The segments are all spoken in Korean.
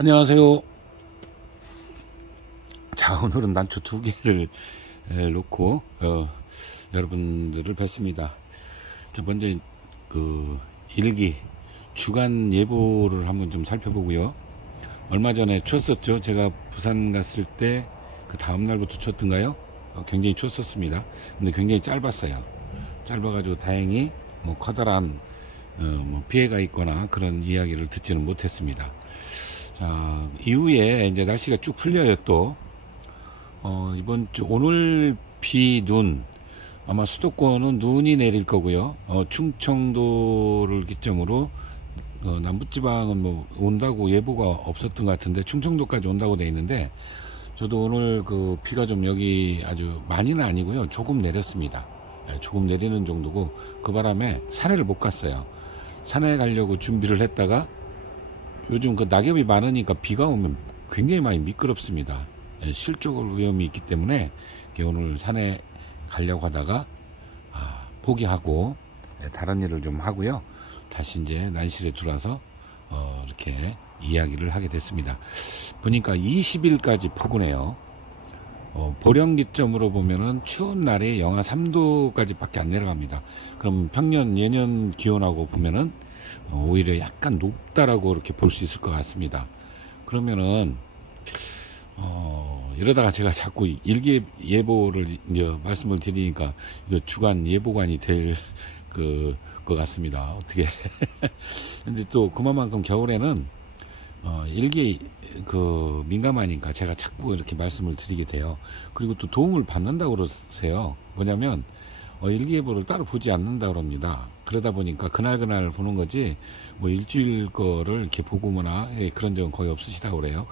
안녕하세요. 자, 오늘은 난초 2개를 놓고 여러분들을 뵙습니다. 자, 먼저 일기 주간 예보를 한번 좀 살펴보고요. 얼마 전에 추웠었죠. 제가 부산 갔을 때 그 다음 날부터 추웠던가요? 굉장히 추웠었습니다. 근데 굉장히 짧았어요. 짧아가지고 다행히 뭐 커다란 피해가 있거나 그런 이야기를 듣지는 못했습니다. 자, 이후에 이제 날씨가 쭉 풀려요. 또 이번 주 오늘 눈 아마 수도권은 눈이 내릴 거고요. 충청도를 기점으로 남부지방은 뭐 온다고 예보가 없었던 것 같은데 충청도까지 온다고 돼 있는데, 저도 오늘 그 비가 좀 여기 아주 많이는 아니고요, 조금 내렸습니다. 조금 내리는 정도고, 그 바람에 산에를 못 갔어요. 산에 가려고 준비를 했다가 요즘 그 낙엽이 많으니까 비가 오면 굉장히 많이 미끄럽습니다. 실족을 위험이 있기 때문에 오늘 산에 가려고 하다가 포기하고 다른 일을 좀 하고요, 다시 이제 난실에 들어와서 이렇게 이야기를 하게 됐습니다. 보니까 20일까지 폭우네요. 보령 기점으로 보면은 추운 날에 영하 3도까지 밖에 안 내려갑니다. 그럼 예년 기온하고 보면은 오히려 약간 높다라고 이렇게 볼 수 있을 것 같습니다. 그러면은 이러다가 제가 자꾸 일기예보를 이제 말씀을 드리니까 이거 주간 예보관이 될 것 같습니다. 어떻게 근데 또 그만큼 겨울에는 일기 민감하니까 제가 자꾸 이렇게 말씀을 드리게 돼요. 그리고 또 도움을 받는다고 그러세요. 뭐냐면 일기예보를 따로 보지 않는다 그럽니다. 그러다 보니까 그날 보는 거지 뭐 일주일 거를 이렇게 보고나 그런 적은 거의 없으시다고 그래요.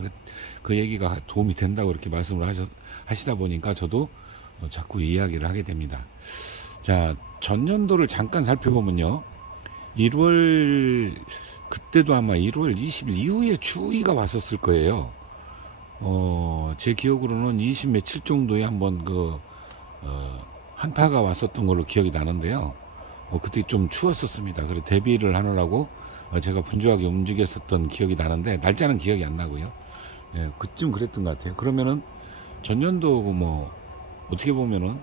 그 얘기가 도움이 된다고 이렇게 말씀을 하시다 보니까 저도 자꾸 이야기를 하게 됩니다. 자, 전년도를 잠깐 살펴보면요, 1월 그때도 아마 1월 20일 이후에 추위가 왔었을 거예요. 제 기억으로는 20 며칠 정도에 한번 한파가 왔었던 걸로 기억이 나는데요. 그때 좀 추웠었습니다. 그래서 대비를 하느라고 제가 분주하게 움직였었던 기억이 나는데, 날짜는 기억이 안 나고요. 그쯤 그랬던 것 같아요. 그러면은 전년도 뭐 어떻게 보면은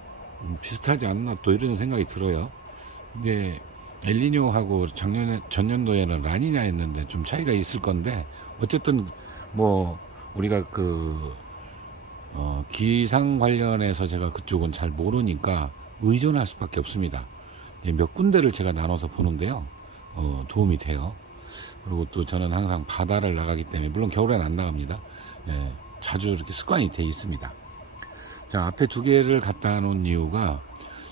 비슷하지 않나 또 이런 생각이 들어요. 근데 엘니뇨하고 전년도에는 라니냐였는데 좀 차이가 있을 건데, 어쨌든 뭐 우리가 기상 관련해서 제가 그쪽은 잘 모르니까 의존할 수밖에 없습니다. 몇 군데를 제가 나눠서 보는데요, 도움이 돼요. 그리고 또 저는 항상 바다를 나가기 때문에, 물론 겨울에는 안 나갑니다. 자주 이렇게 습관이 돼 있습니다. 자, 앞에 2개를 갖다 놓은 이유가,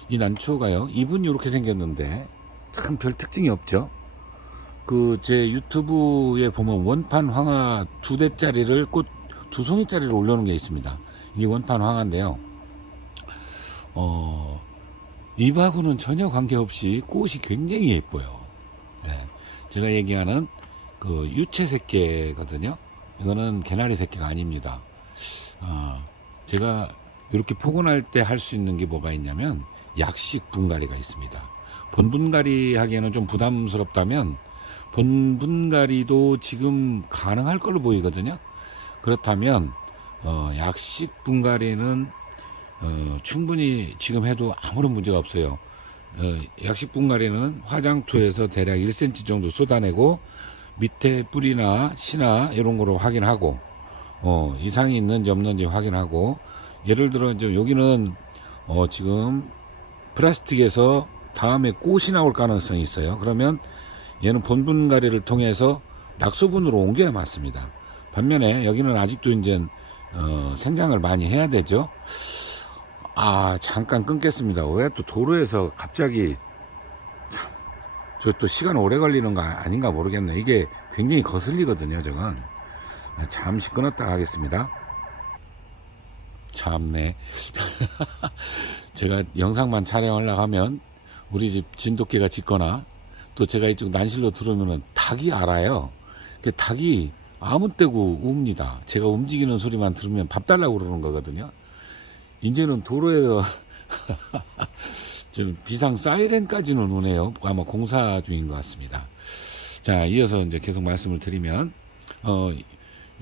이 난초가요, 잎은 이렇게 생겼는데 참 별 특징이 없죠. 제 유튜브에 보면 원판 황화 2대짜리를 꽃 2송이짜리를 올려놓은 게 있습니다. 이게 원판 황화인데요, 잎하고는 전혀 관계없이 꽃이 굉장히 예뻐요. 제가 얘기하는 유채 새끼거든요. 이거는 개나리 새끼가 아닙니다. 제가 이렇게 포근할 때 할 수 있는 게 뭐가 있냐면 약식 분갈이가 있습니다. 본분갈이 하기에는 좀 부담스럽다면 본분갈이도 지금 가능할 걸로 보이거든요. 그렇다면 약식 분갈이는 충분히 지금 해도 아무런 문제가 없어요. 약식 분갈이는 화장토에서 대략 1cm 정도 쏟아내고 밑에 뿌리나 씨나 이런 거로 확인하고 이상이 있는지 없는지 확인하고, 예를 들어 이제 여기는 지금 플라스틱에서 다음에 꽃이 나올 가능성이 있어요. 그러면 얘는 본분갈이를 통해서 낙소분으로 옮겨야 맞습니다. 반면에 여기는 아직도 이제 생장을 많이 해야 되죠. 잠깐 끊겠습니다. 왜 또 도로에서 갑자기 저 또 시간 오래 걸리는 거 아닌가 모르겠네. 이게 굉장히 거슬리거든요, 저건. 잠시 끊었다 하겠습니다. 참네. 제가 영상만 촬영하려고 하면 우리 집 진돗개가 짖거나, 또 제가 이쪽 난실로 들어오면은 닭이 알아요. 닭이 아무 때고 웁니다. 제가 움직이는 소리만 들으면 밥 달라고 그러는 거거든요. 이제는 도로에서 좀 비상 사이렌까지는 오네요. 아마 공사 중인 것 같습니다. 자, 이어서 이제 계속 말씀을 드리면,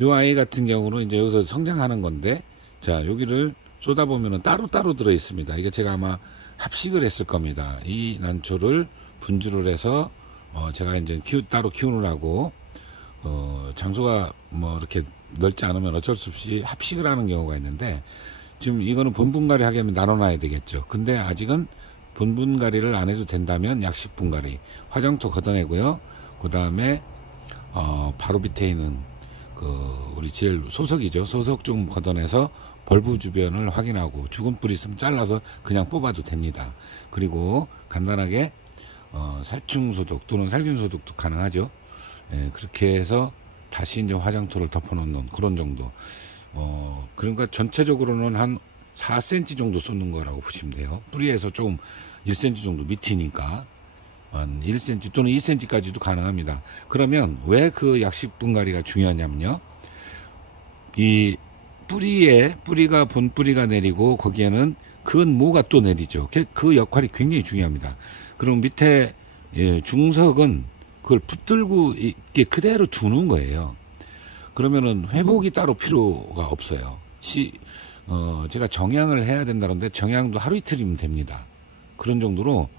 요 아이 같은 경우는 이제 여기서 성장하는 건데, 자, 여기를 쏟아보면은 따로따로 들어 있습니다. 이게 제가 아마 합식을 했을 겁니다. 이 난초를 분주를 해서, 제가 이제 따로 키우느라고, 장소가 뭐 이렇게 넓지 않으면 어쩔 수 없이 합식을 하는 경우가 있는데, 지금 이거는 분분갈이 하게 하면 나눠놔야 되겠죠. 근데 아직은 분분갈이를 안 해도 된다면 약식 분갈이, 화장토 걷어내고요. 그 다음에, 바로 밑에 있는 우리 제일 소석이죠. 소석 좀 걷어내서 벌브 주변을 확인하고 죽은 뿌리 있으면 잘라서 그냥 뽑아도 됩니다. 그리고 간단하게 살충 소독 또는 살균 소독도 가능하죠. 예, 그렇게 해서 다시 이제 화장토를 덮어놓는 그런 정도. 그러니까 전체적으로는 한 4cm 정도 쏟는 거라고 보시면 돼요. 뿌리에서 조금 1cm 정도 밑이니까 한 1cm 또는 2cm까지도 가능합니다. 그러면 왜 그 약식 분갈이가 중요하냐면요. 이 뿌리가 본뿌리가 내리고 거기에는 근모가 또 내리죠. 그 역할이 굉장히 중요합니다. 그럼 밑에 중석은 그걸 붙들고 있게 그대로 두는 거예요. 그러면은 회복이 따로 필요가 없어요. 제가 정향을 해야 된다는데 정향도 하루 이틀이면 됩니다. 그런 정도로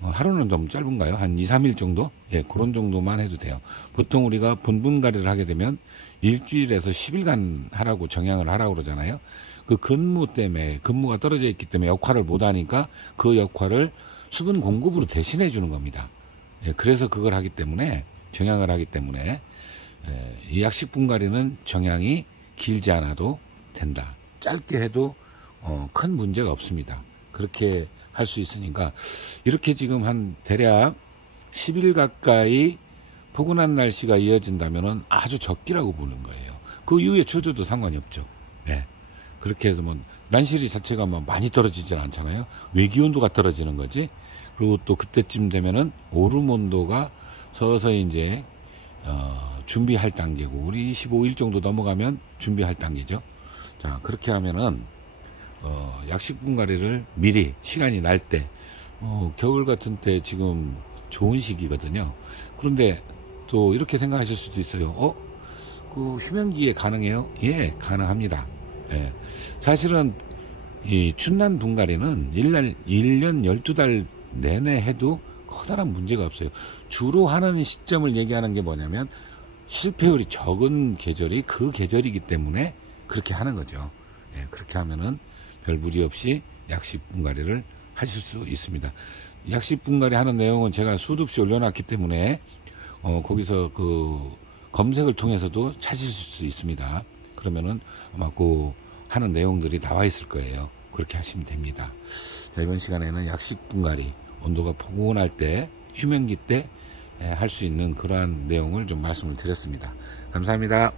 하루는 좀 짧은가요? 한 2, 3일 정도? 예, 그런 정도만 해도 돼요. 보통 우리가 분분갈이를 하게 되면 일주일에서 10일간 하라고 정향을 하라고 그러잖아요. 그 근무 때문에, 근무가 떨어져 있기 때문에 역할을 못 하니까 그 역할을 수분 공급으로 대신해 주는 겁니다. 예, 그래서 그걸 하기 때문에, 정향을 하기 때문에, 이 약식 분갈이는 정향이 길지 않아도 된다. 짧게 해도 큰 문제가 없습니다. 그렇게 할 수 있으니까 이렇게 지금 한 대략 10일 가까이 포근한 날씨가 이어진다면은 아주 적기라고 보는 거예요. 그 이후에 추워져도 상관이 없죠. 네. 그렇게 해서 뭐 난실이 자체가 뭐 많이 떨어지진 않잖아요. 외기온도가 떨어지는 거지. 그리고 또 그때쯤 되면은 오름 온도가 서서히 이제 준비할 단계고, 우리 25일 정도 넘어가면 준비할 단계죠. 자, 그렇게 하면은 약식 분갈이를 미리 시간이 날 때, 겨울 같은 때 지금 좋은 시기거든요. 그런데 또 이렇게 생각하실 수도 있어요. 그 휴면기에 가능해요? 예, 가능합니다. 예. 사실은 이 춘난 분갈이는 1년 12달 내내 해도 커다란 문제가 없어요. 주로 하는 시점을 얘기하는 게 뭐냐면 실패율이 적은 계절이 그 계절이기 때문에 그렇게 하는 거죠. 예, 그렇게 하면은 별 무리 없이 약식 분갈이를 하실 수 있습니다. 약식 분갈이 하는 내용은 제가 수도 없이 올려놨기 때문에 거기서 그 검색을 통해서도 찾으실 수 있습니다. 그러면은 아마 그 하는 내용들이 나와 있을 거예요. 그렇게 하시면 됩니다. 자, 이번 시간에는 약식 분갈이, 온도가 포근할 때, 휴면기 때 할 수 있는 그러한 내용을 좀 말씀을 드렸습니다. 감사합니다.